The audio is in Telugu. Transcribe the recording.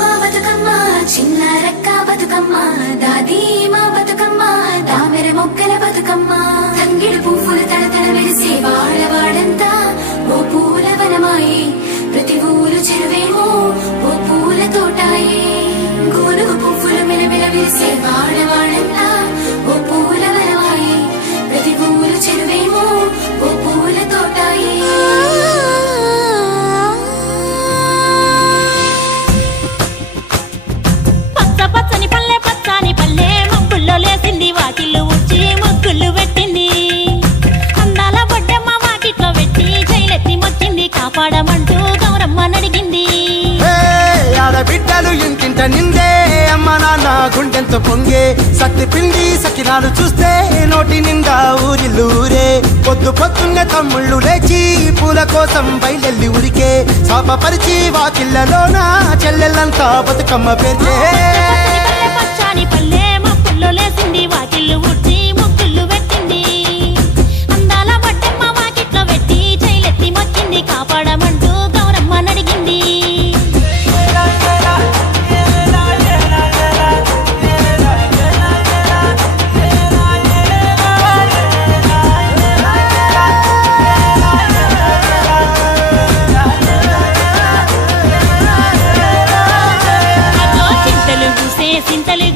మా బతుకమ్మ చిన్న రక్క బతుకమ్మ దాది మా బతుకమ్మ దామెర మొక్కల బతుకమ్మ తంగిడు పువ్వులు తడతడ మెరిసే వాడవాడంతా ఓ పూల వనమాయే ప్రతి ఊరు చెరువేమో ఓ పూల తోటాయే గోనుగు పువ్వులు మిలమిల విరిసే వాడవాడంతా ఓ పూల వనమాయే ప్రతి ఊరు చెరువేమో ఓ పూల తోటాయే పచ్చని పల్లె పచ్చని పల్లె మబ్బుల్లో లేసింది వాకిళ్ళు ఊడ్చి ముగ్గులు పెట్టింది అందాల బొడ్డమ్మ వాకిట్లో పెట్టి జైలెత్తి మొచ్చింది కాపాడమంటూ గౌరమ్మ నడిగింది ఆడబిడ్డలు ఇంటింట నిందే అమ్మ నాన్న గుండెంతో పొంగే సత్తి పిండి సకినాలు చూస్తే నోటి నిండా ఊరిల్లూరే పొద్దున్నే తమ్ముళ్ళు లేచి పూల కోసం బయలెల్లి ఉరికే శాపపరిచి వాకిళ్ళలోన చెల్లెళ్ళంతా బతుకమ్మ పేర్చే పచ్చని పల్లె మబ్బుల్లో లేసింది వాకిళ్ళు ఊడ్చి ముగ్గులు పెట్టింది అందాల బొడ్డమ్మ వాకిట్లో పెట్టి జైలెత్తి మొచ్చింది కాపాడమంటూ గౌరమ్మ నడిగింది చింతలు